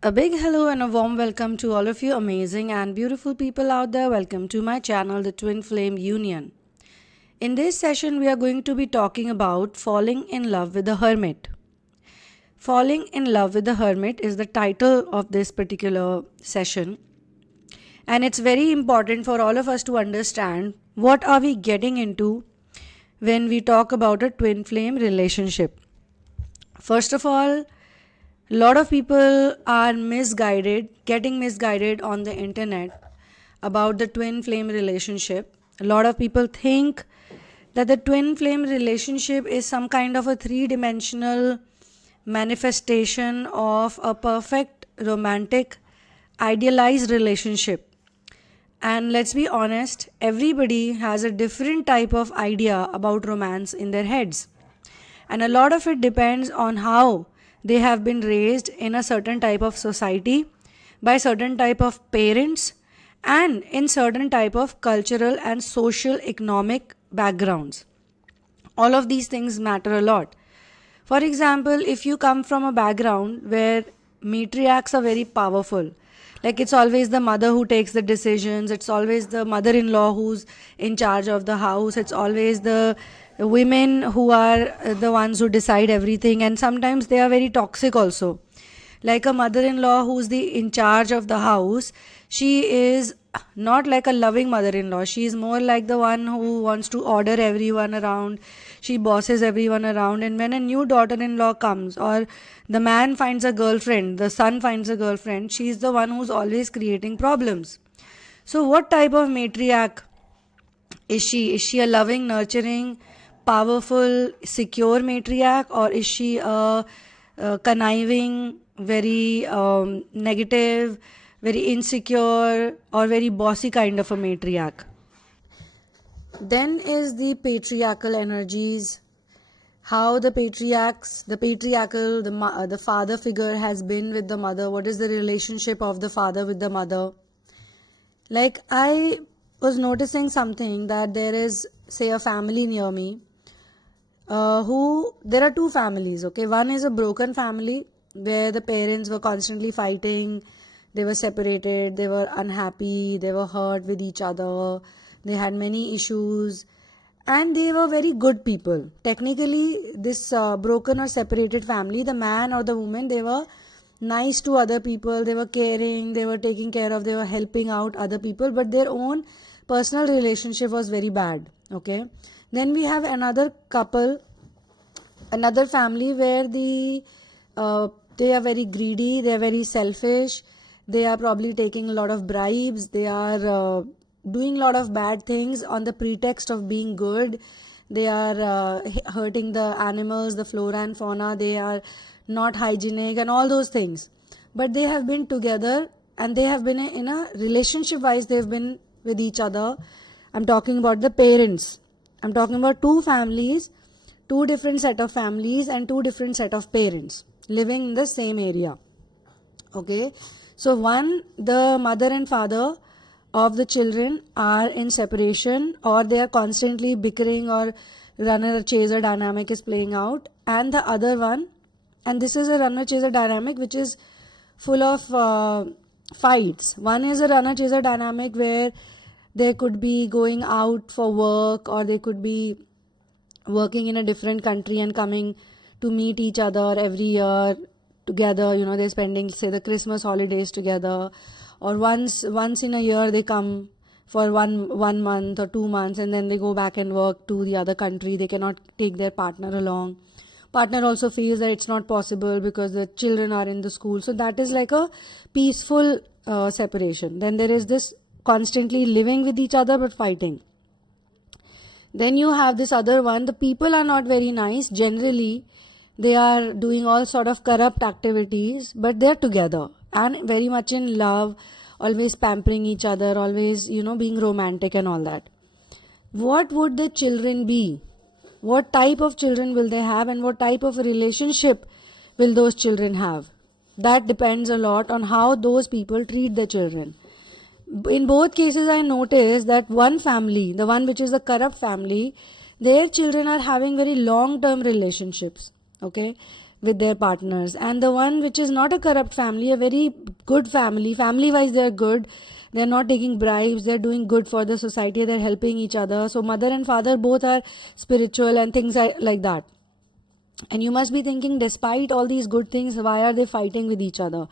A big hello and a warm welcome to all of you amazing and beautiful people out there. Welcome to my channel, The Twin Flame Union. In this session, we are going to be talking about falling in love with the hermit. Falling in love with the hermit is the title of this particular session, and it's very important for all of us to understand what are we getting into when we talk about a twin flame relationship. First of all, a lot of people are getting misguided on the internet about the twin flame relationship. A lot of people think that the twin flame relationship is some kind of a three-dimensional manifestation of a perfect romantic idealized relationship. And let's be honest, everybody has a different type of idea about romance in their heads. And a lot of it depends on how they have been raised in a certain type of society, by certain type of parents, and in certain type of cultural and social economic backgrounds. All of these things matter a lot. For example, if you come from a background where matriarchs are very powerful, like it's always the mother who takes the decisions, it's always the mother-in-law who's in charge of the house, it's always the women who are the ones who decide everything, and sometimes they are very toxic also. Like a mother-in-law who's the in charge of the house, she is not like a loving mother-in-law. She is more like the one who wants to order everyone around. She bosses everyone around, and when a new daughter-in-law comes, or the man finds a girlfriend, the son finds a girlfriend, she is the one who's always creating problems. So what type of matriarch is she? Is she a loving, nurturing, powerful, secure matriarch, or is she a conniving, very negative, very insecure, or very bossy kind of a matriarch? Then is the patriarchal energies, how the patriarchs, the patriarchal, the father figure has been with the mother. What is the relationship of the father with the mother? Like I was noticing something, that there is, say, a family near me, who there are two families. Okay, one is a broken family where the parents were constantly fighting, they were separated, they were unhappy, they were hurt with each other, they had many issues, and they were very good people. Technically, this broken or separated family, the man or the woman, they were nice to other people, they were caring, they were taking care of, they were helping out other people, but their own personal relationship was very bad. Okay, then we have another couple, another family where they are very greedy, they are very selfish, they are probably taking a lot of bribes, they are doing a lot of bad things on the pretext of being good. They are hurting the animals, the flora and fauna, they are not hygienic and all those things. But they have been together, and they have been in a relationship wise, they've been with each other. I'm talking about the parents. I'm talking about two families, two different set of families and two different set of parents living in the same area. Okay, so one, the mother and father of the children are in separation, or they are constantly bickering, or runner chaser dynamic is playing out. And the other one, and this is a runner chaser dynamic which is full of fights. One is a runner chaser dynamic where they could be going out for work, or they could be working in a different country and coming to meet each other every year together. You know, they're spending, say, the Christmas holidays together, or once in a year they come for one month or 2 months, and then they go back and work to the other country. They cannot take their partner along. Partner also feels that it's not possible because the children are in the school. So that is like a peaceful separation. Then there is this constantly living with each other but fighting. Then you have this other one, the people are not very nice generally, they are doing all sort of corrupt activities, but they're together and very much in love, always pampering each other, always, being romantic and all that. What would the children be? What type of children will they have, and what type of a relationship will those children have? That depends a lot on how those people treat their children. In both cases, I noticed that one family, the one which is the corrupt family, their children are having very long-term relationships. Okay, with their partners, and the one which is not a corrupt family, a very good family wise they are good, they're not taking bribes, they're doing good for the society, they're helping each other. So mother and father both are spiritual and things like that. And you must be thinking, despite all these good things, why are they fighting with each other?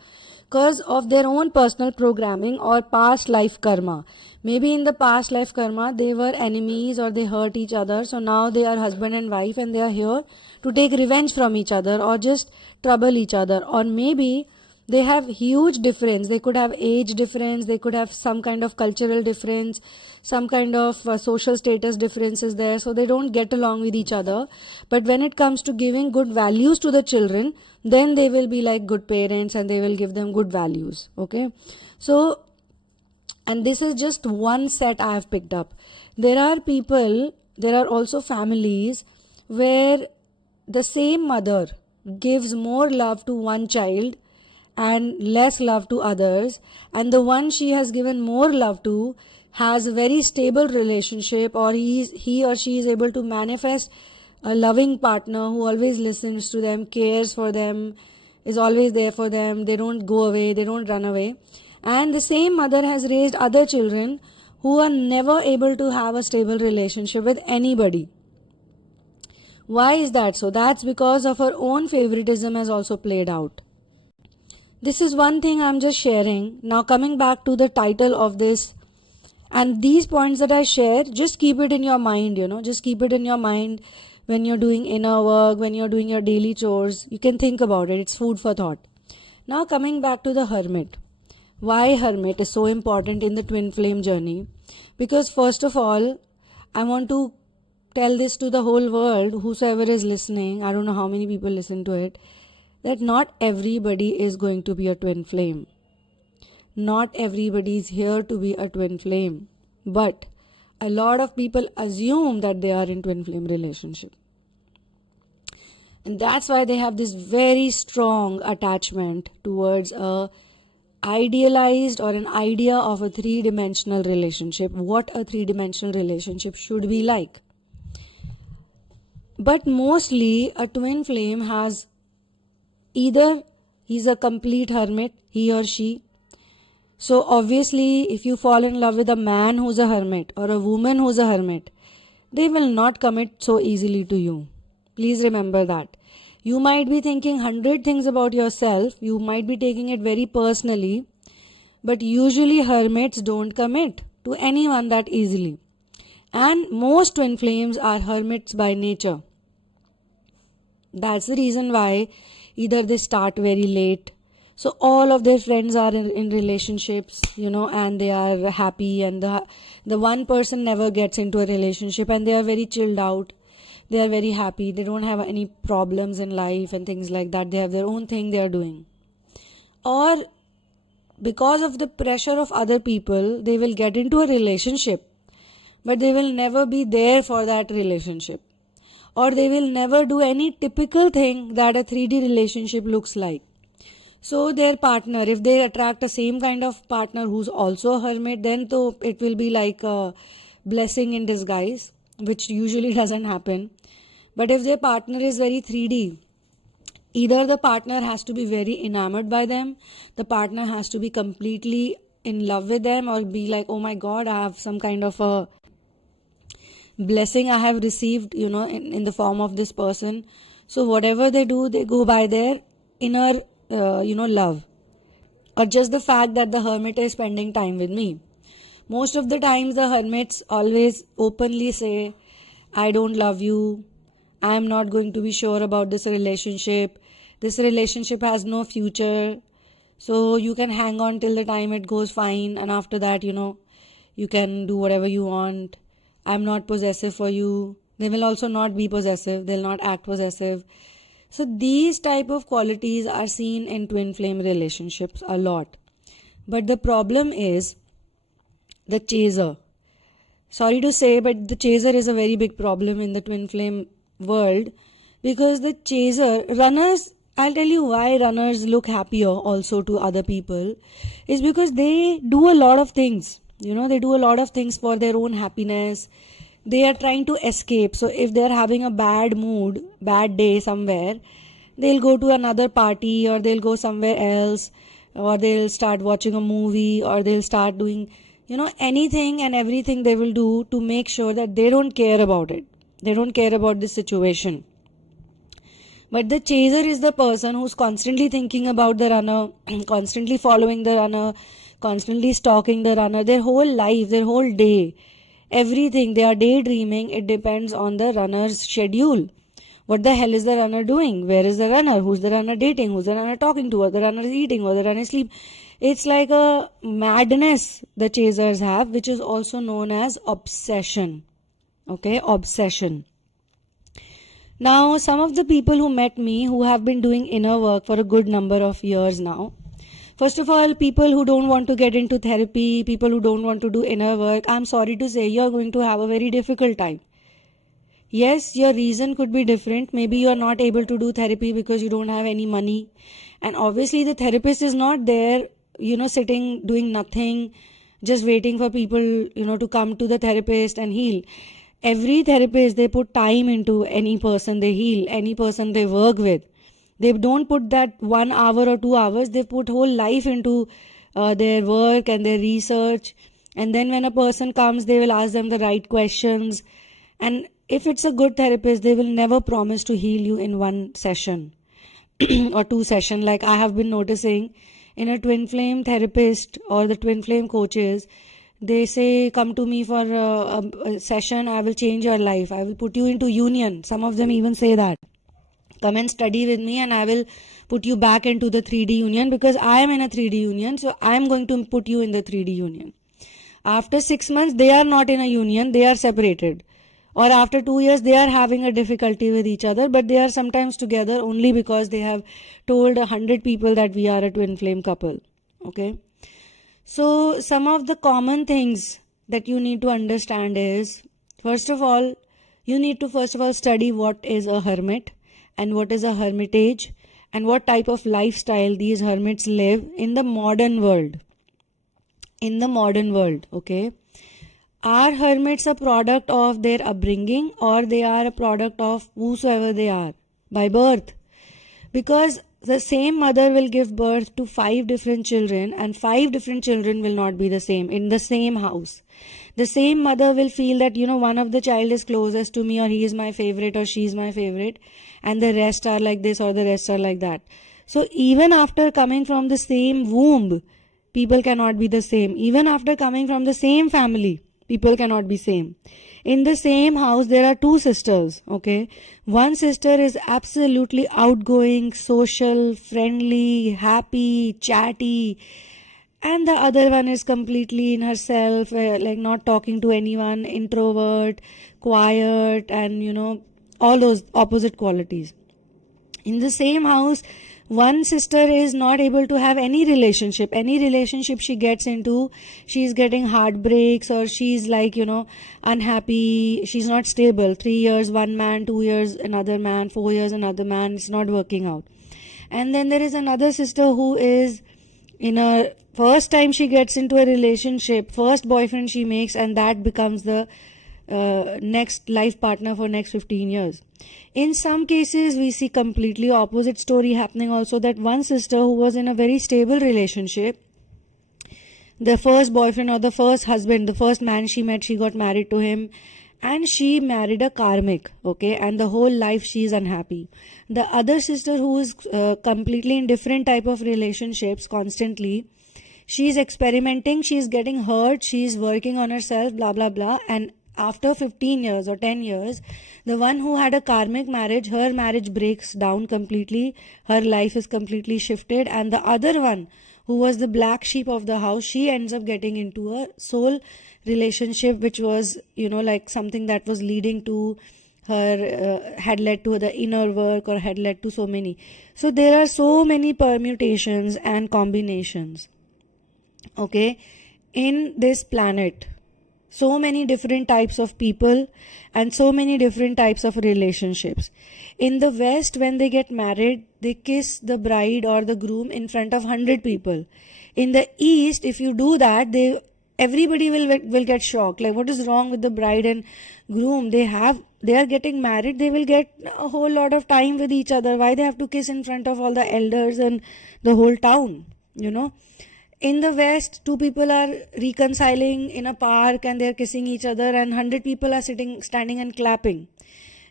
Because of their own personal programming or past life karma. Maybe in the past life karma, they were enemies or they hurt each other. So now they are husband and wife and they are here to take revenge from each other or just trouble each other. Or maybe they have huge difference. They could have age difference, they could have some kind of cultural difference, some kind of social status differences there, so they don't get along with each other. But when it comes to giving good values to the children, then they will be like good parents and they will give them good values. Okay, so, and this is just one set I have picked up. There are also families where the same mother gives more love to one child and less love to others, and the one she has given more love to has a very stable relationship, or he or she is able to manifest a loving partner who always listens to them, cares for them, is always there for them, they don't go away, they don't run away. And the same mother has raised other children who are never able to have a stable relationship with anybody. Why is that so? That's because of her own favoritism has also played out. This is one thing I'm just sharing. Now coming back to the title of this, and these points that I share, just keep it in your mind, just keep it in your mind when you're doing inner work, when you're doing your daily chores. You can think about it. It's food for thought. Now coming back to the hermit. Why hermit is so important in the twin flame journey? Because first of all, I want to tell this to the whole world, whosoever is listening. I don't know how many people listen to it, that not everybody is going to be a twin flame. Not everybody is here to be a twin flame. But a lot of people assume that they are in twin flame relationship. And that's why they have this very strong attachment towards a idealized or an idea of a three-dimensional relationship, what a three-dimensional relationship should be like. But mostly a twin flame has either he's a complete hermit, he or she. So obviously if you fall in love with a man who's a hermit or a woman who's a hermit, they will not commit so easily to you. Please remember that. You might be thinking 100 things about yourself, you might be taking it very personally, but usually hermits don't commit to anyone that easily. And most twin flames are hermits by nature. That's the reason why either they start very late, so all of their friends are in relationships, and they are happy, and the one person never gets into a relationship and they are very chilled out, they are very happy, they don't have any problems in life and things like that, they have their own thing they are doing. Or because of the pressure of other people, they will get into a relationship, but they will never be there for that relationship, or they will never do any typical thing that a 3D relationship looks like. So their partner, if they attract a same kind of partner who's also a hermit, then it will be like a blessing in disguise, which usually doesn't happen. But if their partner is very 3D, either the partner has to be very enamored by them, the partner has to be completely in love with them, or be like, oh my God, I have some kind of a blessing I have received, in the form of this person. So whatever they do, they go by their inner, love, or just the fact that the hermit is spending time with me. Most of the times the hermits always openly say, I don't love you, I am not going to be sure about this relationship has no future, so you can hang on till the time it goes fine, and after that, you can do whatever you want. I'm not possessive for you. They will also not be possessive. They'll not act possessive. So these type of qualities are seen in twin flame relationships a lot. But the problem is the chaser. Sorry to say, but the chaser is a very big problem in the twin flame world, because the chaser, runners, I'll tell you why runners look happier also to other people, is because they do a lot of things. They do a lot of things for their own happiness. They are trying to escape. So if they are having a bad mood, bad day somewhere, they'll go to another party, or they'll go somewhere else, or they'll start watching a movie, or they'll start doing, anything and everything they will do to make sure that they don't care about it. They don't care about this situation. But the chaser is the person who's constantly thinking about the runner, constantly following the runner, constantly stalking the runner. Their whole life, their whole day, everything, they are daydreaming. It depends on the runner's schedule. What the hell is the runner doing? Where is the runner? Who's the runner dating? Who's the runner talking to? What the runner is eating? What the runner is sleeping? It's like a madness the chasers have, which is also known as obsession. Okay, obsession. Now, some of the people who met me who have been doing inner work for a good number of years now. First of all, people who don't want to get into therapy, people who don't want to do inner work, I'm sorry to say you're going to have a very difficult time. Yes, your reason could be different. Maybe you're not able to do therapy because you don't have any money. And obviously the therapist is not there, sitting, doing nothing, just waiting for people, to come to the therapist and heal. Every therapist, they put time into any person they heal, any person they work with. They don't put that 1 hour or 2 hours. They put whole life into their work and their research. And then when a person comes, they will ask them the right questions. And if it's a good therapist, they will never promise to heal you in one session or 2 sessions. Like I have been noticing in a twin flame therapist or the twin flame coaches, they say, come to me for a session, I will change your life. I will put you into union. Some of them even say that. Come and study with me and I will put you back into the 3D union, because I am in a 3D union. So I am going to put you in the 3D union. After 6 months, they are not in a union. They are separated. Or after 2 years, they are having a difficulty with each other. But they are sometimes together only because they have told 100 people that we are a twin flame couple. Okay. So some of the common things that you need to understand is, first of all, you need to study what is a hermit and what is a hermitage and what type of lifestyle these hermits live in the modern world. In the modern world, okay? Are hermits a product of their upbringing, or they are a product of whosoever they are by birth? Because the same mother will give birth to 5 different children, and 5 different children will not be the same in the same house. The same mother will feel that, one of the child is closest to me, or he is my favorite, or she is my favorite, and the rest are like this, or the rest are like that. So even after coming from the same womb, people cannot be the same. Even after coming from the same family, people cannot be same. In the same house, there are 2 sisters, okay? One sister is absolutely outgoing, social, friendly, happy, chatty, and the other one is completely in herself, like not talking to anyone, introvert, quiet, and all those opposite qualities. In the same house, one sister is not able to have any relationship. Any relationship she gets into, she's getting heartbreaks, or she's like, unhappy. She's not stable. 3 years, one man, 2 years, another man, 4 years, another man. It's not working out. And then there is another sister who is in a first time she gets into a relationship, first boyfriend she makes, and that becomes the next life partner for next 15 years. In some cases, we see completely opposite story happening also, that one sister who was in a very stable relationship, the first boyfriend or the first husband, the first man she met, she got married to him, and she married a karmic, okay, and the whole life she is unhappy. The other sister who is completely in different type of relationships constantly, she is experimenting, she is getting hurt, she is working on herself, blah blah blah, and after 15 years or 10 years, the one who had a karmic marriage, her marriage breaks down completely, her life is completely shifted, and the other one who was the black sheep of the house, she ends up getting into a soul relationship, which was, like something that was leading to her, had led to the inner work, or had led to so many. So there are so many permutations and combinations, okay, in this planet. So many different types of people and so many different types of relationships. In the West, when they get married, they kiss the bride or the groom in front of 100 people. In the East, if you do that, they everybody will get shocked, like what is wrong with the bride and groom? They are getting married, they will get a whole lot of time with each other. Why they have to kiss in front of all the elders and the whole town, you know? In the West, two people are reconciling in a park and they're kissing each other, and 100 people are standing and clapping.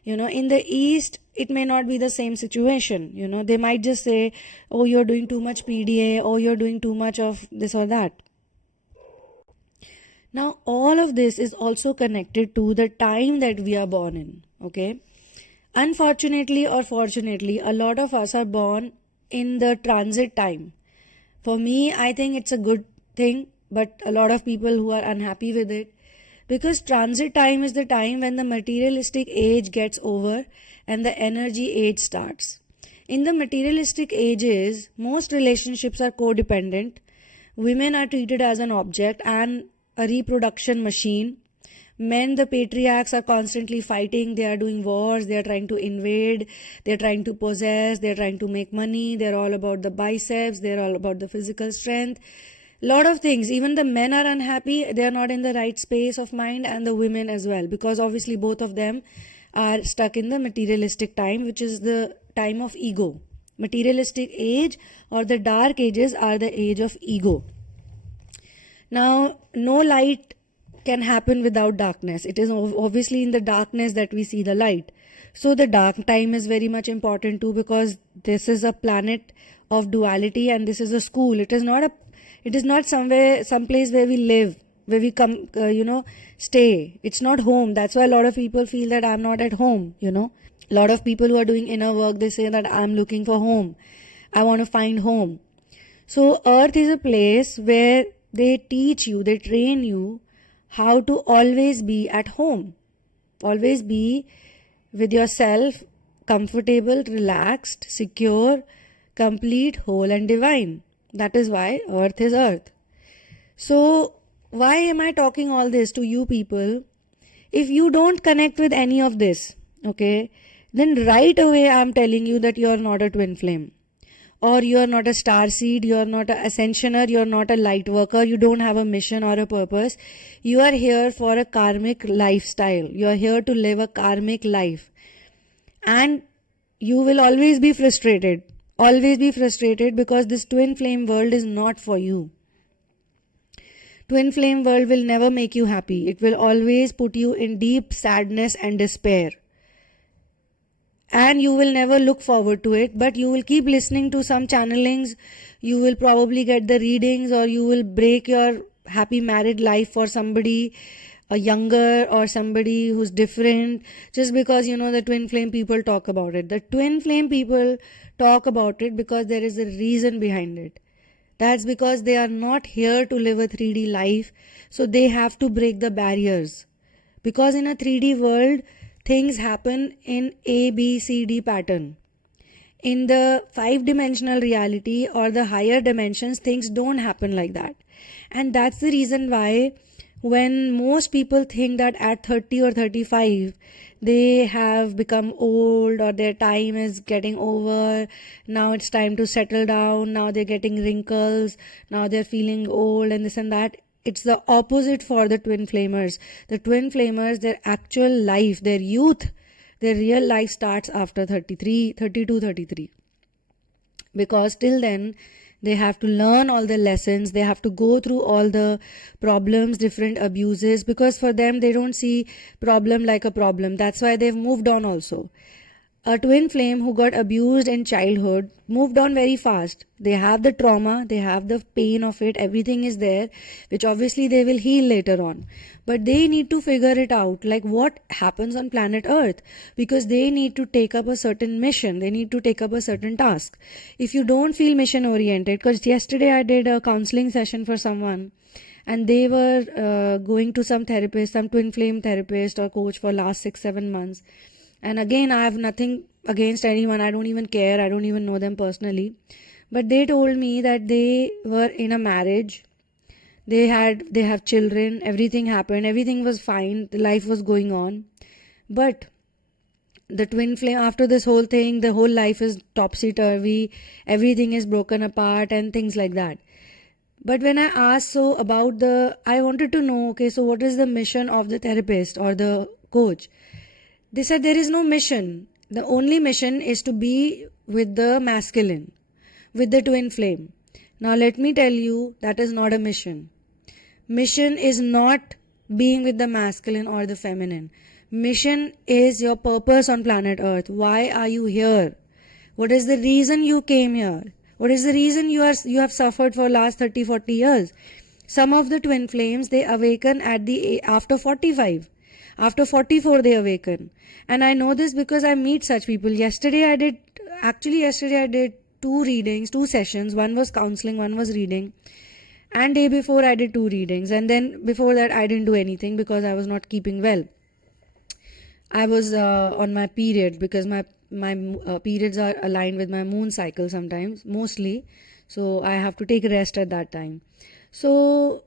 You know, in the East, it may not be the same situation. You know, they might just say, oh, you're doing too much PDA, oh, you're doing too much of this or that. Now, all of this is also connected to the time that we are born in, okay? Unfortunately or fortunately, a lot of us are born in the transit time. For me, I think it's a good thing, but a lot of people who are unhappy with it, because transit time is the time when the materialistic age gets over and the energy age starts. In the materialistic ages, most relationships are codependent. Women are treated as an object and a reproduction machine. Men, the patriarchs, are constantly fighting. They are doing wars. They are trying to invade. They are trying to possess. They are trying to make money. They are all about the biceps. They are all about the physical strength. Lot of things. Even the men are unhappy. They are not in the right space of mind, and the women as well, because obviously both of them are stuck in the materialistic time, which is the time of ego. Materialistic age or the dark ages are the age of ego. Now, no light can happen without darkness. It is obviously in the darkness that we see the light. So the dark time is very much important too, because this is a planet of duality and this is a school. It is not someplace where we live, where we come, stay. It's not home. That's why a lot of people feel that I'm not at home, A lot of people who are doing inner work, they say that I'm looking for home. I want to find home. So Earth is a place where they teach you, they train you how to always be at home. Always be with yourself, comfortable, relaxed, secure, complete, whole and divine. That is why Earth is Earth. So why am I talking all this to you people? If you don't connect with any of this, okay, then right away I'm telling you that you're not a twin flame. Or you're not a star seed, you're not an ascensioner, you're not a light worker, you don't have a mission or a purpose. You are here for a karmic lifestyle. You are here to live a karmic life. And you will always be frustrated. Always be frustrated, because this twin flame world is not for you. Twin flame world will never make you happy. It will always put you in deep sadness and despair. And you will never look forward to it, but you will keep listening to some channelings. You will probably get the readings, or you will break your happy married life for somebody a younger or somebody who's different, just because the twin flame people talk about it. The twin flame people talk about it because there is a reason behind it. That's because they are not here to live a 3D life, so they have to break the barriers. Because in a 3D world, things happen in A, B, C, D pattern. In the 5-dimensional reality or the higher dimensions, things don't happen like that. And that's the reason why when most people think that at 30 or 35, they have become old, or their time is getting over, now it's time to settle down, now they're getting wrinkles, now they're feeling old and this and that. It's the opposite for the twin flamers. The twin flamers, their actual life, their youth, their real life starts after 32, 33. Because till then, they have to learn all the lessons. They have to go through all the problems, different abuses. Because for them, they don't see problem like a problem. That's why they've moved on also. A twin flame who got abused in childhood moved on very fast. They have the trauma, they have the pain of it, everything is there, which obviously they will heal later on. But they need to figure it out, like what happens on planet Earth, because they need to take up a certain mission, they need to take up a certain task. If you don't feel mission oriented, because yesterday I did a counseling session for someone, and they were going to some therapist, some twin flame therapist or coach for last 6-7 months. And again, I have nothing against anyone. I don't even care. I don't even know them personally. But they told me that they were in a marriage. They have children. Everything happened. Everything was fine. The life was going on. But the twin flame, after this whole thing, the whole life is topsy-turvy. Everything is broken apart and things like that. But when I asked I wanted to know, okay, so what is the mission of the therapist or the coach? They said there is no mission. The only mission is to be with the masculine, with the twin flame. Now let me tell you, that is not a mission. Mission is not being with the masculine or the feminine. Mission is your purpose on planet Earth. Why are you here? What is the reason you came here? What is the reason you have suffered for last 30, 40 years? Some of the twin flames, they awaken after 45. After 44 they awaken. And I know this because I meet such people. Yesterday I did 2 readings, 2 sessions. One was counseling, one was reading. And day before I did 2 readings. And then before that I didn't do anything because I was not keeping well. I was on my period because my periods are aligned with my moon cycle sometimes, mostly. So I have to take rest at that time. So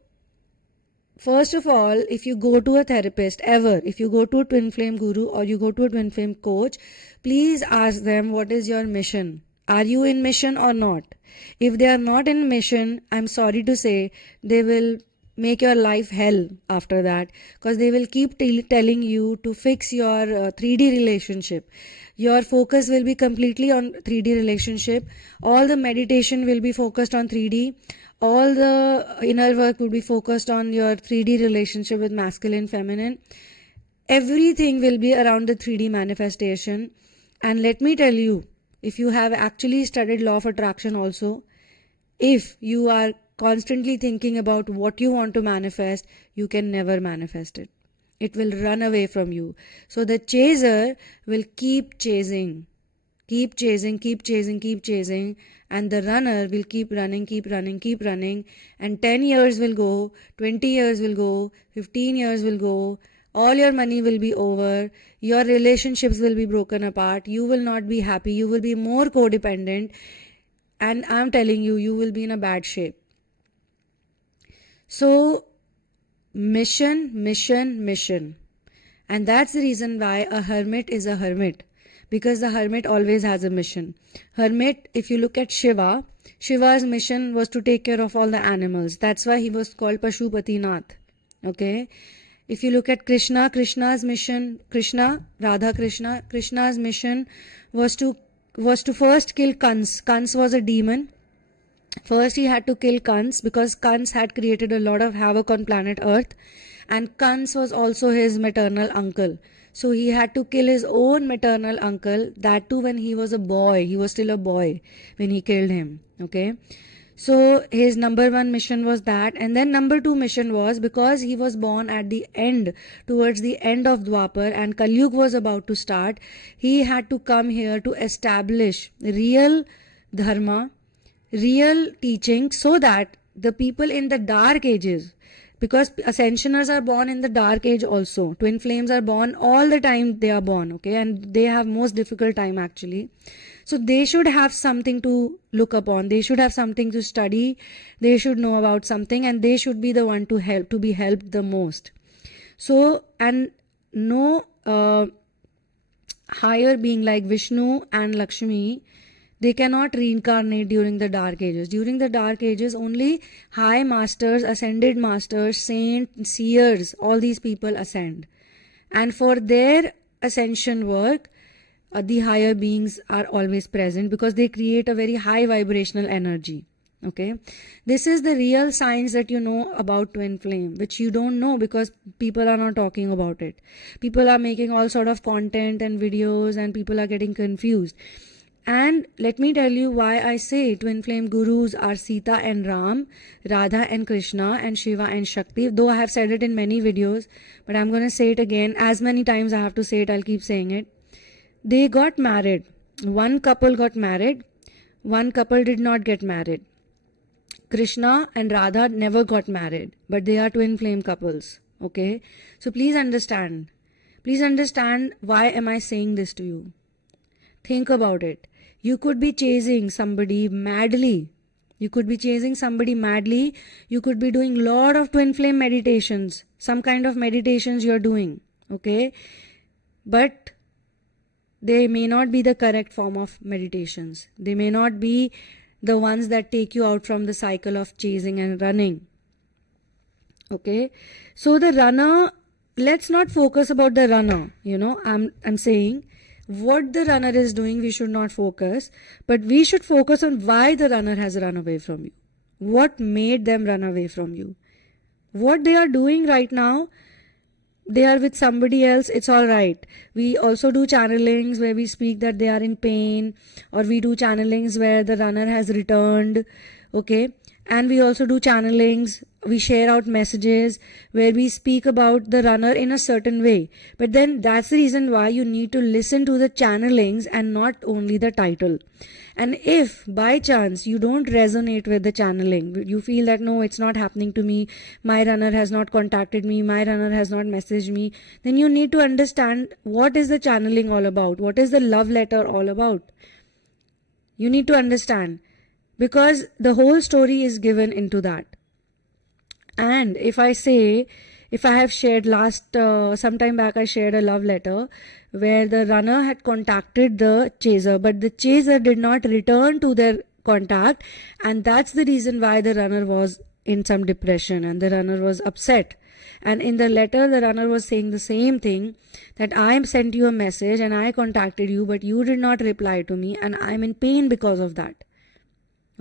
first of all, if you go to a therapist ever, if you go to a twin flame guru or you go to a twin flame coach, please ask them, what is your mission? Are you in mission or not? If they are not in mission, I'm sorry to say, they will make your life hell after that, because they will keep telling you to fix your 3D relationship. Your focus will be completely on 3D relationship. All the meditation will be focused on 3D. All the inner work will be focused on your 3D relationship with masculine, feminine. Everything will be around the 3D manifestation. And let me tell you, if you have actually studied law of attraction also, if you are constantly thinking about what you want to manifest, you can never manifest it. It will run away from you. So the chaser will keep chasing, and the runner will keep running, and 10 years will go, 20 years will go, 15 years will go, all your money will be over, your relationships will be broken apart, you will not be happy, you will be more codependent, and I'm telling you, you will be in a bad shape. So mission. And that's the reason why a hermit is a hermit, because the hermit always has a mission. Hermit, if you look at Shiva's mission was to take care of all the animals. That's why he was called Pashupatinath. Okay. If you look at Krishna's mission, Krishna's mission was to first kill Kans. Kans was a demon. First he had to kill Kans because Kans had created a lot of havoc on planet Earth, and Kans was also his maternal uncle. So he had to kill his own maternal uncle, that too when he was a boy. He was still a boy when he killed him. Okay. So his number 1 mission was that, and then number 2 mission was, because he was born at the end, towards the end of Dwapar, and Kali Yuga was about to start, he had to come here to establish real dharma, real teaching, so that the people in the dark ages, because ascensioners are born in the dark age also, twin flames are born all the time, they are born, okay, and they have most difficult time actually. So they should have something to look upon, they should have something to study, they should know about something, and they should be the one to be helped the most. So, and no higher being like Vishnu and Lakshmi, they cannot reincarnate during the dark ages. During the dark ages, only high masters, ascended masters, saints, seers, all these people ascend. And for their ascension work, the higher beings are always present, because they create a very high vibrational energy. Okay, this is the real science that you know about twin flame, which you don't know because people are not talking about it. People are making all sort of content and videos, and people are getting confused. And let me tell you why I say twin flame gurus are Sita and Ram, Radha and Krishna, and Shiva and Shakti. Though I have said it in many videos, but I'm going to say it again. As many times I have to say it, I'll keep saying it. They got married. One couple got married. One couple did not get married. Krishna and Radha never got married, but they are twin flame couples. Okay? So please understand. Please understand, why am I saying this to you? Think about it. You could be chasing somebody madly. You could be doing lot of twin flame meditations. Some kind of meditations you're doing. Okay? But they may not be the correct form of meditations. They may not be the ones that take you out from the cycle of chasing and running. Okay, so the runner, let's not focus about the runner. I'm saying what the runner is doing, we should not focus, but we should focus on why the runner has run away from you. What made them run away from you? What they are doing right now, they are with somebody else, it's all right. We also do channelings where we speak that they are in pain, or we do channelings where the runner has returned. Okay, and we also do channelings, we share out messages where we speak about the runner in a certain way. But then that's the reason why you need to listen to the channelings and not only the title. And if by chance you don't resonate with the channeling, you feel that no, it's not happening to me, my runner has not contacted me, my runner has not messaged me, then you need to understand what is the channeling all about, what is the love letter all about. You need to understand, because the whole story is given into that. And if I have shared some time back, I shared a love letter where the runner had contacted the chaser, but the chaser did not return to their contact, and that's the reason why the runner was in some depression and the runner was upset. And in the letter, the runner was saying the same thing, that I sent you a message and I contacted you, but you did not reply to me, and I'm in pain because of that.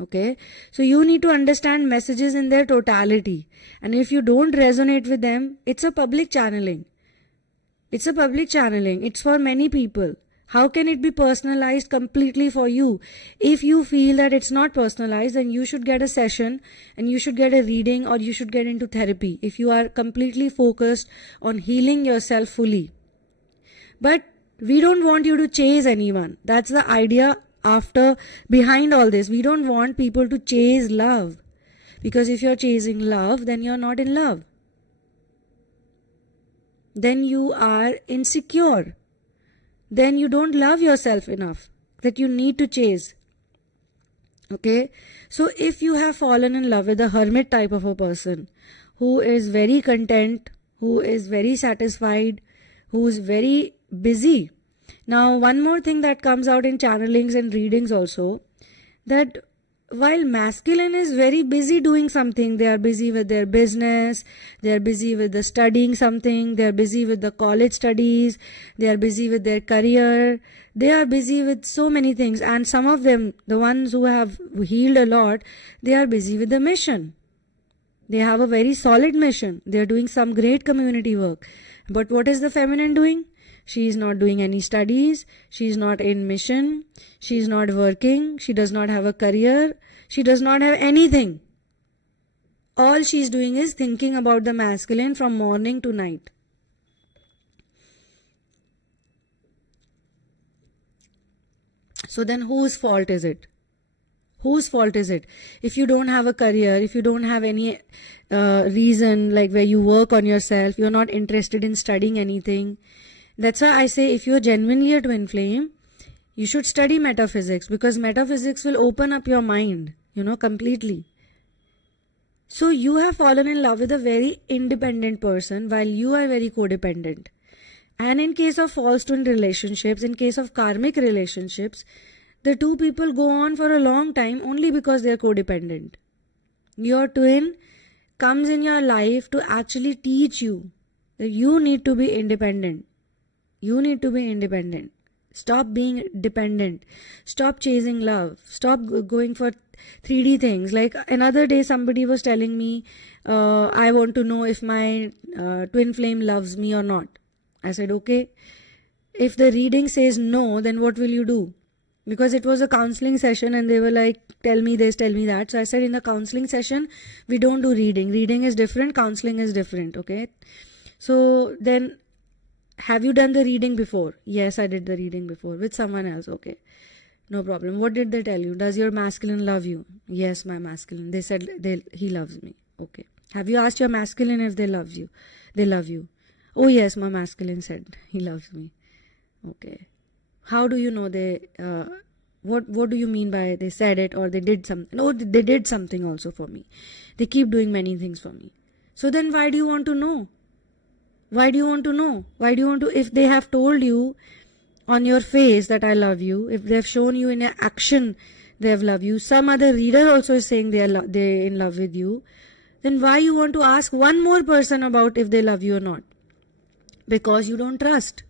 Okay, so you need to understand messages in their totality, and if you don't resonate with them, it's a public channeling. It's a public channeling. It's for many people. How can it be personalized completely for you? If you feel that it's not personalized, then you should get a session and you should get a reading, or you should get into therapy if you are completely focused on healing yourself fully. But we don't want you to chase anyone. That's the idea behind all this. We don't want people to chase love, because if you're chasing love, then you're not in love. Then you are insecure. Then you don't love yourself enough that you need to chase. Okay, so if you have fallen in love with a hermit type of a person who is very content, who is very satisfied, who is very busy. Now, one more thing that comes out in channelings and readings also, that while masculine is very busy doing something, they are busy with their business, they are busy with the studying something, they are busy with the college studies, they are busy with their career, they are busy with so many things. And some of them, the ones who have healed a lot, they are busy with the mission. They have a very solid mission. They are doing some great community work. But what is the feminine doing? She is not doing any studies, she is not in mission, she is not working, she does not have a career, she does not have anything. All she is doing is thinking about the masculine from morning to night. So then whose fault is it? Whose fault is it? If you don't have a career, if you don't have any reason like where you work on yourself, you're not interested in studying anything. That's why I say, if you're genuinely a twin flame, you should study metaphysics, because metaphysics will open up your mind, completely. So you have fallen in love with a very independent person while you are very codependent. And in case of false twin relationships, in case of karmic relationships, the two people go on for a long time only because they are codependent. Your twin comes in your life to actually teach you that you need to be independent. You need to be independent. Stop being dependent. Stop chasing love. Stop going for 3D things. Like another day somebody was telling me, I want to know if my twin flame loves me or not. I said, okay. If the reading says no, then what will you do? Because it was a counseling session and they were like, tell me this, tell me that. So I said, in the counseling session, we don't do reading. Reading is different. Counseling is different. Okay. So then, have you done the reading before? Yes, I did the reading before with someone else. Okay, no problem. What did they tell you? Does your masculine love you? Yes, my masculine. They said he loves me. Okay. Have you asked your masculine if they love you? They love you. Oh yes, my masculine said he loves me. Okay. How do you know they? What do you mean by they said it or they did something? No, they did something also for me. They keep doing many things for me. So then why do you want to know? Why do you want to know? Why do you want to, if they have told you on your face that I love you, if they have shown you in an action they have love you, some other reader also is saying they're in love with you, then why you want to ask one more person about if they love you or not? Because you don't trust.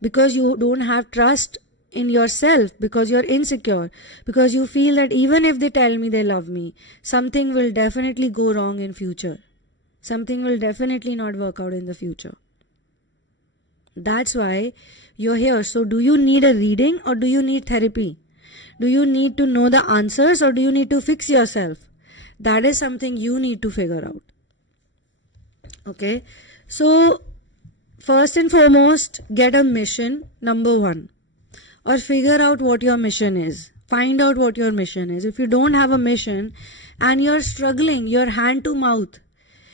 Because you don't have trust in yourself, because you're insecure, because you feel that even if they tell me they love me, something will definitely go wrong in future. Something will definitely not work out in the future. That's why you're here. So do you need a reading or do you need therapy? Do you need to know the answers or do you need to fix yourself? That is something you need to figure out. Okay. So first and foremost, get a mission, number one. Or figure out what your mission is. Find out what your mission is. If you don't have a mission and you're struggling, you're hand to mouth,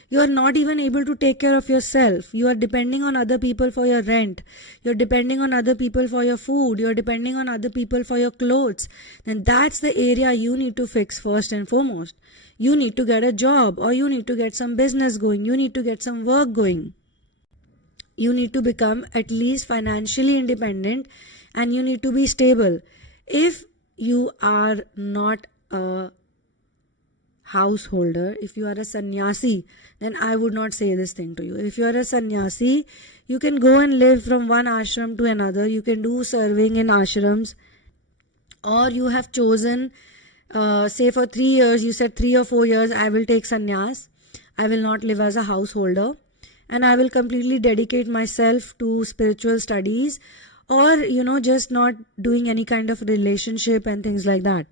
you are not even able to take care of yourself. You are depending on other people for your rent. You're depending on other people for your food. You're depending on other people for your clothes. Then that's the area you need to fix first and foremost. You need to get a job or you need to get some business going. You need to get some work going. You need to become at least financially independent and you need to be stable. If you are not a householder, if you are a sannyasi, then I would not say this thing to you. If you are a sannyasi, you can go and live from one ashram to another. You can do serving in ashrams, or you have chosen, say for 3 years, you said 3 or 4 years, I will take sannyas. I will not live as a householder and I will completely dedicate myself to spiritual studies, or just not doing any kind of relationship and things like that.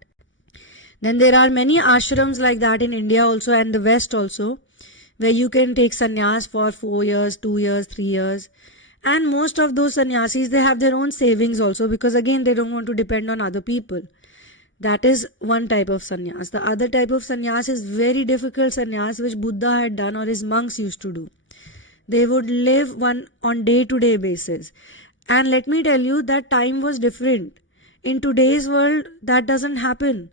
Then there are many ashrams like that in India also and the West also, where you can take sannyas for 4 years, 2 years, 3 years. And most of those sannyasis, they have their own savings also, because again, they don't want to depend on other people. That is one type of sannyas. The other type of sannyas is very difficult sannyas, which Buddha had done or his monks used to do. They would live on day-to-day basis. And let me tell you, that time was different. In today's world, that doesn't happen.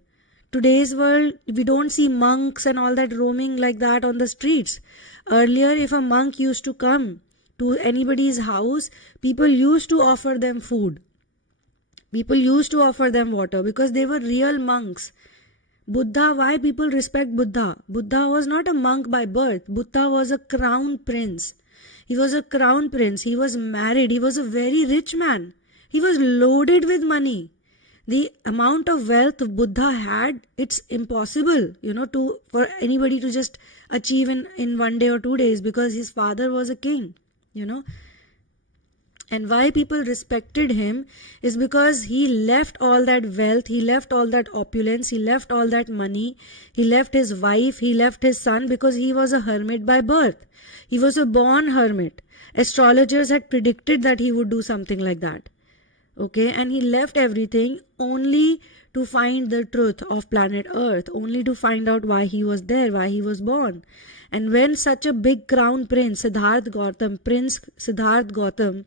Today's world, we don't see monks and all that roaming like that on the streets. Earlier, if a monk used to come to anybody's house, people used to offer them food. People used to offer them water because they were real monks. Buddha, why people respect Buddha? Buddha was not a monk by birth. Buddha was a crown prince. He was a crown prince. He was married. He was a very rich man. He was loaded with money. The amount of wealth Buddha had, it's impossible, for anybody to just achieve in 1 day or 2 days, because his father was a king, And why people respected him is because he left all that wealth, he left all that opulence, he left all that money, he left his wife, he left his son, because he was a hermit by birth. He was a born hermit. Astrologers had predicted that he would do something like that. Okay, and he left everything only to find the truth of planet Earth, only to find out why he was there, why he was born. And when such a big crown prince, Prince Siddharth Gautam,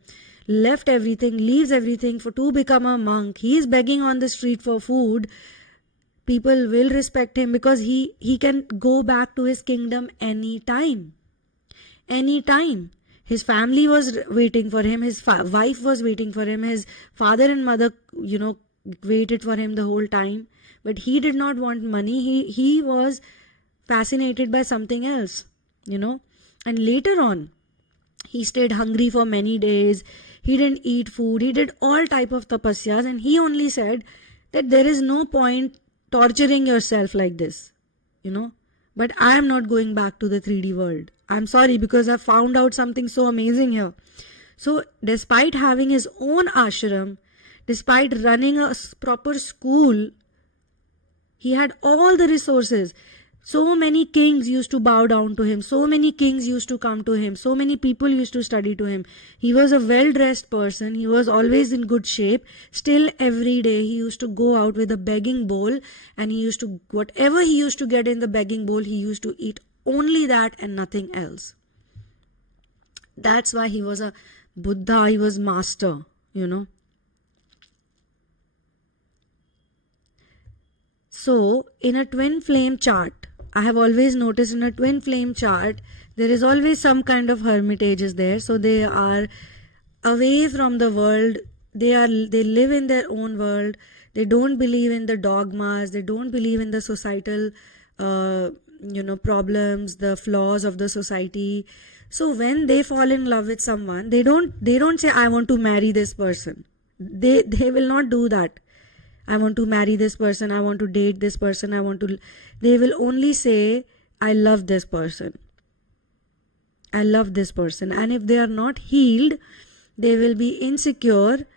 left everything, leaves everything to become a monk, he is begging on the street for food, people will respect him because he can go back to his kingdom anytime. Anytime. His family was waiting for him. His wife was waiting for him. His father and mother, waited for him the whole time. But he did not want money. He was fascinated by something else, And later on, he stayed hungry for many days. He didn't eat food. He did all type of tapasyas. And he only said that there is no point torturing yourself like this, But I am not going back to the 3D world. I'm sorry, because I found out something so amazing here. So despite having his own ashram, despite running a proper school, he had all the resources. So many kings used to bow down to him. So many kings used to come to him. So many people used to study to him. He was a well-dressed person. He was always in good shape. Still, every day he used to go out with a begging bowl, and whatever he used to get in the begging bowl, he used to eat only that and nothing else. That's why he was a Buddha. He was master, So, in a twin flame chart, I have always noticed in a twin flame chart, there is always some kind of hermitages there. So they are away from the world. They live in their own world. They don't believe in the dogmas. They don't believe in the societal problems, the flaws of the society. So when they fall in love with someone, they don't say, I want to marry this person. They will not do that. I want to marry this person, I want to date this person, they will only say, I love this person. I love this person. And if they are not healed, they will be insecure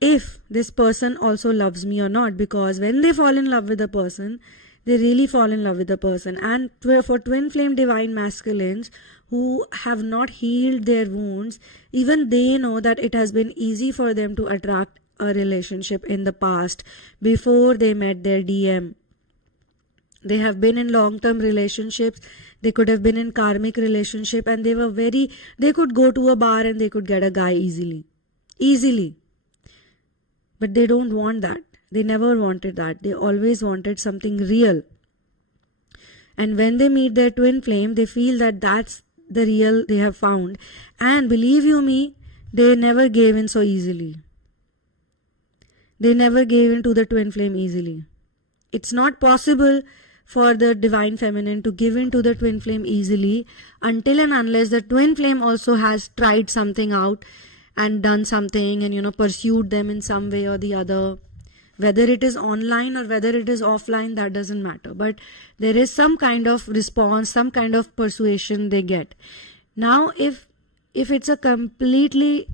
if this person also loves me or not. Because when they fall in love with a person, they really fall in love with the person. And for twin flame divine masculines who have not healed their wounds, even they know that it has been easy for them to attract a relationship in the past before they met their DM. They have been in long-term relationships. They could have been in karmic relationship, and they could go to a bar and they could get a guy easily. But they don't want that. They never wanted that. They always wanted something real. And when they meet their twin flame, they feel that that's the real they have found. And believe you me, they never gave in so easily. They never gave in to the twin flame easily. It's not possible for the divine feminine to give in to the twin flame easily until and unless the twin flame also has tried something out and done something and pursued them in some way or the other. Whether it is online or whether it is offline, that doesn't matter. But there is some kind of response, some kind of persuasion they get. Now, if it's a completely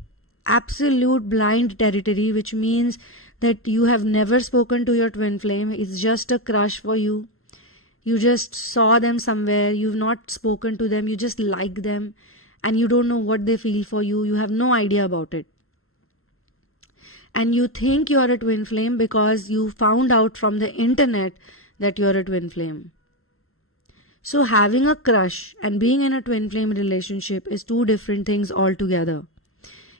absolute blind territory, which means that you have never spoken to your twin flame, it's just a crush for you. You just saw them somewhere, you've not spoken to them, you just like them, and you don't know what they feel for you, you have no idea about it. And you think you are a twin flame because you found out from the internet that you are a twin flame. So having a crush and being in a twin flame relationship is two different things altogether.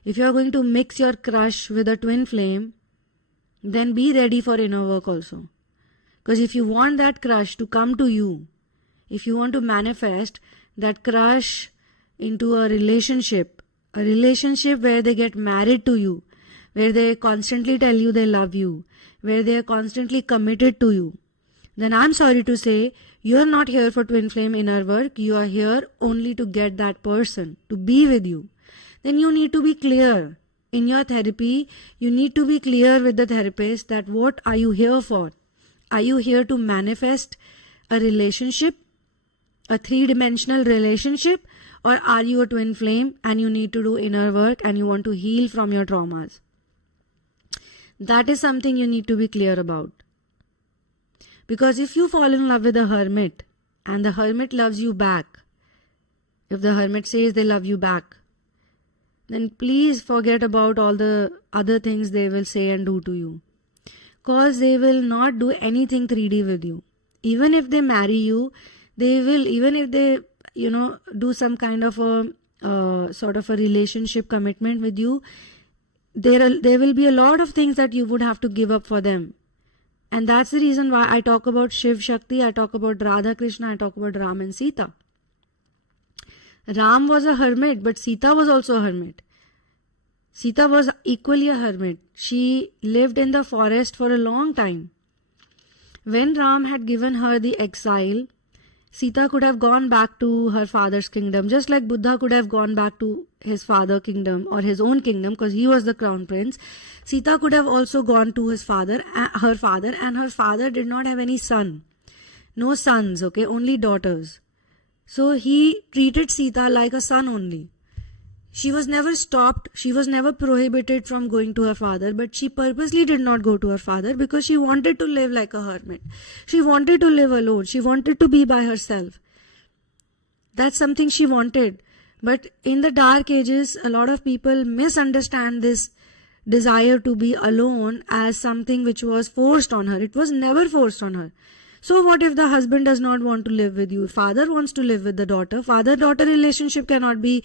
If you are going to mix your crush with a twin flame, then be ready for inner work also. Because if you want that crush to come to you, if you want to manifest that crush into a relationship where they get married to you, where they constantly tell you they love you, where they are constantly committed to you, then I'm sorry to say, you are not here for twin flame inner work. You are here only to get that person to be with you. Then you need to be clear. In your therapy, you need to be clear with the therapist that what are you here for? Are you here to manifest a relationship, a three-dimensional relationship, or are you a twin flame and you need to do inner work and you want to heal from your traumas? That is something you need to be clear about. Because if you fall in love with a hermit and the hermit loves you back, if the hermit says they love you back, then please forget about all the other things they will say and do to you. Because they will not do anything 3D with you. Even if they marry you, they will, even if they, do some kind of a sort of a relationship commitment with you, there will be a lot of things that you would have to give up for them. And that's the reason why I talk about Shiv Shakti, I talk about Radha Krishna, I talk about Ram and Sita. Ram was a hermit, but Sita was also a hermit. Sita was equally a hermit. She lived in the forest for a long time. When Ram had given her the exile, Sita could have gone back to her father's kingdom, just like Buddha could have gone back to his father's kingdom or his own kingdom because he was the crown prince. Sita could have also gone to her father, and her father did not have any son. No sons, okay, only daughters. So he treated Sita like a son only. She was never stopped, she was never prohibited from going to her father, but she purposely did not go to her father because she wanted to live like a hermit. She wanted to live alone, she wanted to be by herself. That's something she wanted. But in the dark ages, a lot of people misunderstand this desire to be alone as something which was forced on her. It was never forced on her. So what if the husband does not want to live with you? Father wants to live with the daughter. Father-daughter relationship cannot be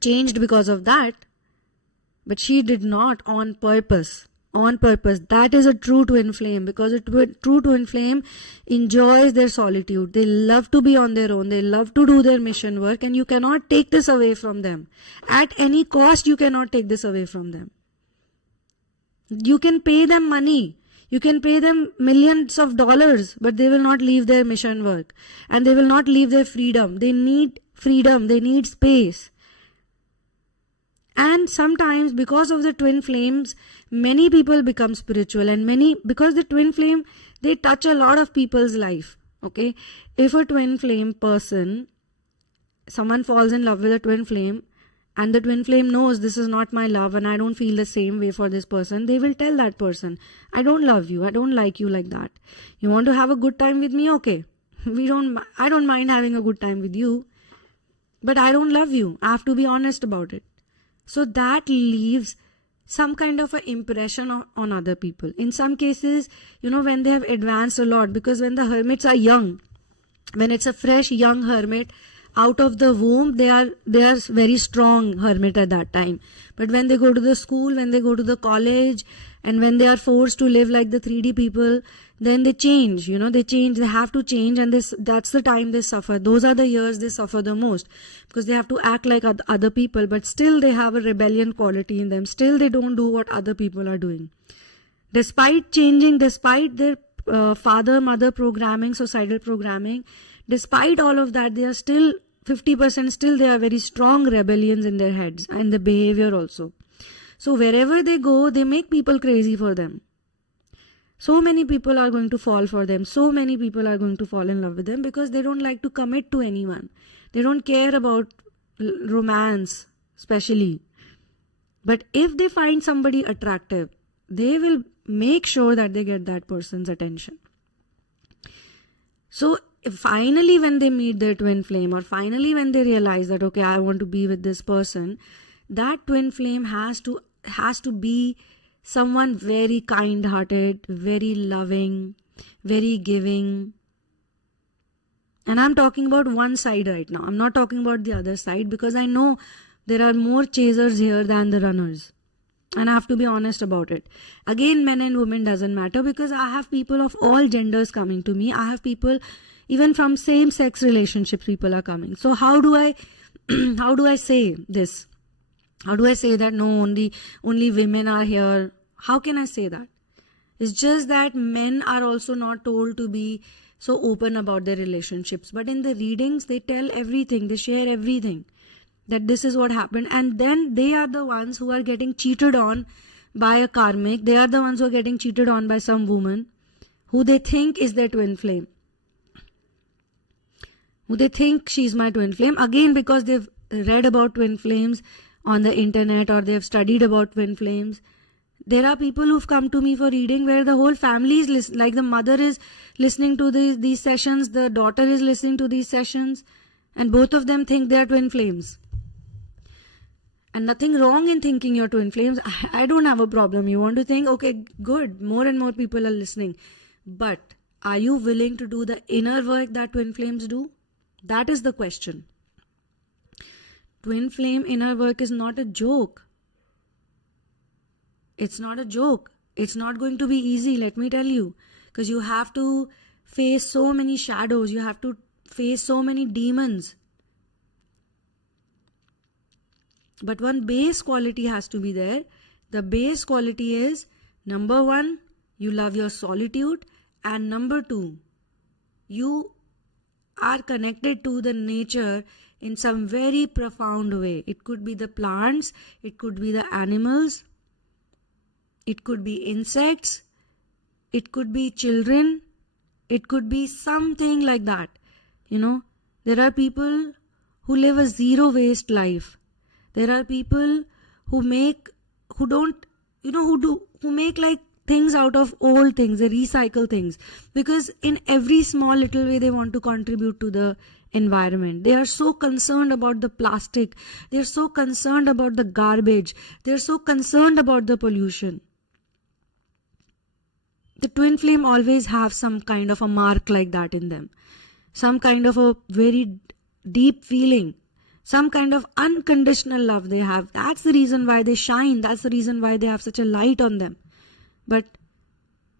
changed because of that. But she did not on purpose. On purpose. That is a true twin flame, because a true twin flame enjoys their solitude. They love to be on their own. They love to do their mission work, and you cannot take this away from them. At any cost, you cannot take this away from them. You can pay them money. You can pay them millions of dollars, but they will not leave their mission work. And they will not leave their freedom. They need freedom. They need space. And sometimes because of the twin flames, many people become spiritual, and because the twin flame, they touch a lot of people's life. Okay. If a twin flame person, someone falls in love with a twin flame, and the twin flame knows this is not my love and I don't feel the same way for this person, they will tell that person, I don't love you. I don't like you like that. You want to have a good time with me? Okay. I don't mind having a good time with you, but I don't love you. I have to be honest about it. So that leaves some kind of an impression on other people. In some cases, when they have advanced a lot, because when the hermits are young, when it's a fresh young hermit out of the womb, they are very strong hermit at that time. But when they go to the school, when they go to the college, and when they are forced to live like the 3D people, then they change. They have to change, and that's the time they suffer. Those are the years they suffer the most, because they have to act like other people, but still they have a rebellion quality in them. Still they don't do what other people are doing. Despite changing, despite their father-mother programming, societal programming, despite all of that, they are still 50%, still they are very strong rebellions in their heads and the behavior also. So wherever they go, they make people crazy for them. So many people are going to fall for them. So many people are going to fall in love with them, because they don't like to commit to anyone. They don't care about romance, especially. But if they find somebody attractive, they will make sure that they get that person's attention. So finally, when they meet their twin flame, or finally when they realize that, okay, I want to be with this person, that twin flame has to be someone very kind-hearted, very loving, very giving. And I'm talking about one side right now. I'm not talking about the other side, because I know there are more chasers here than the runners. And I have to be honest about it. Again, men and women doesn't matter, because I have people of all genders coming to me. I have people even from same-sex relationships, people are coming. So how do I say this? How do I say that no, only women are here? How can I say that? It's just that men are also not told to be so open about their relationships. But in the readings, they tell everything. They share everything. That this is what happened. And then they are the ones who are getting cheated on by a karmic. They are the ones who are getting cheated on by some woman who they think is their twin flame. Who they think she's my twin flame. Again, because they've read about twin flames on the internet, or they've studied about twin flames. There are people who've come to me for reading where the whole family is listening, like the mother is listening to these sessions, the daughter is listening to these sessions, and both of them think they are twin flames. And nothing wrong in thinking you're twin flames. I don't have a problem. You want to think, okay, good, more and more people are listening. But are you willing to do the inner work that twin flames do? That is the question. Twin flame inner work is not a joke. It's not a joke. It's not going to be easy, let me tell you. Because you have to face so many shadows. You have to face so many demons. But one base quality has to be there. The base quality is, number one, you love your solitude. And number two, you are connected to the nature in some very profound way. It could be the plants, it could be the animals, it could be insects, it could be children, it could be something like that. There are people who live a zero waste life. There are people who make like things out of old things. They recycle things, because in every small little way they want to contribute to the environment. They are so concerned about the plastic. They are so concerned about the garbage. They are so concerned about the pollution. The twin flame always have some kind of a mark like that in them. Some kind of a very deep feeling. Some kind of unconditional love they have. That's the reason why they shine. That's the reason why they have such a light on them. But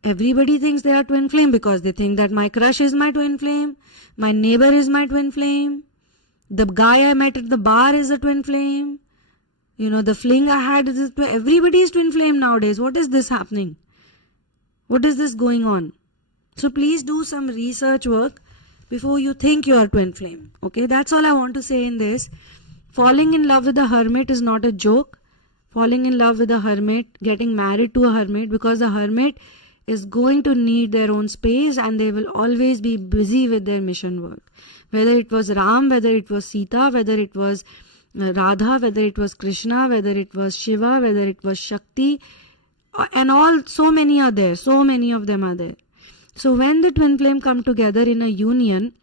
everybody thinks they are twin flame, because they think that my crush is my twin flame, my neighbor is my twin flame, the guy I met at the bar is a twin flame, The fling I had, everybody is twin flame nowadays. What is this happening? What is this going on? So please do some research work before you think you are twin flame. Okay, that's all I want to say in this. Falling in love with a hermit is not a joke. Falling in love with a hermit, getting married to a hermit, because a hermit is going to need their own space and they will always be busy with their mission work. Whether it was Ram, whether it was Sita, whether it was Radha, whether it was Krishna, whether it was Shiva, whether it was Shakti, and all, so many are there, so many of them are there. So when the twin flame come together in a union,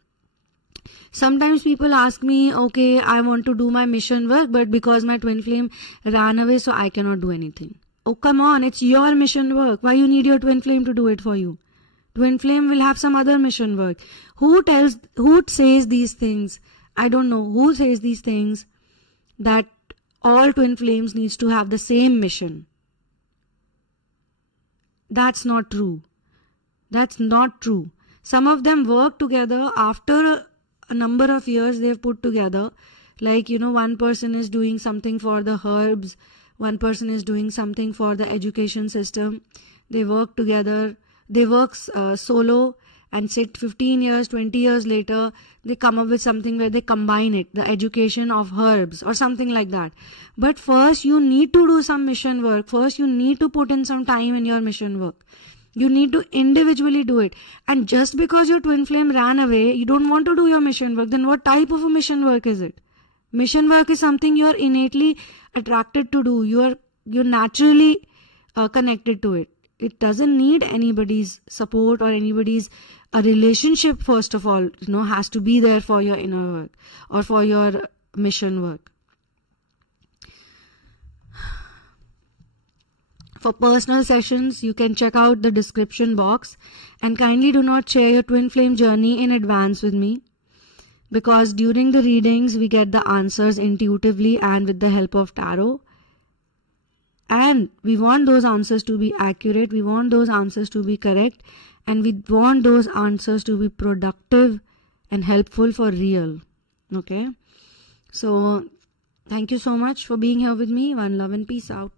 sometimes people ask me, okay, I want to do my mission work, but because my twin flame ran away, so I cannot do anything. Oh, come on, it's your mission work. Why you need your twin flame to do it for you? Twin flame will have some other mission work. Who says these things? I don't know. Who says these things that all twin flames needs to have the same mission? That's not true. That's not true. Some of them work together after a number of years they've put together. Like, one person is doing something for the herbs, one person is doing something for the education system. They work together, they work solo, and sit 15 years, 20 years later, they come up with something where they combine it, the education of herbs or something like that. But first you need to do some mission work. First you need to put in some time in your mission work. You need to individually do it. And just because your twin flame ran away, you don't want to do your mission work, then what type of a mission work is it? Mission work is something you are innately attracted to do. You're naturally connected to it. It doesn't need anybody's support or anybody's a relationship. First of all, has to be there for your inner work or for your mission work. For personal sessions, you can check out the description box, and kindly do not share your twin flame journey in advance with me, because during the readings we get the answers intuitively and with the help of tarot, and we want those answers to be accurate, we want those answers to be correct, and we want those answers to be productive and helpful for real. Okay, so thank you so much for being here with me. One love and peace out.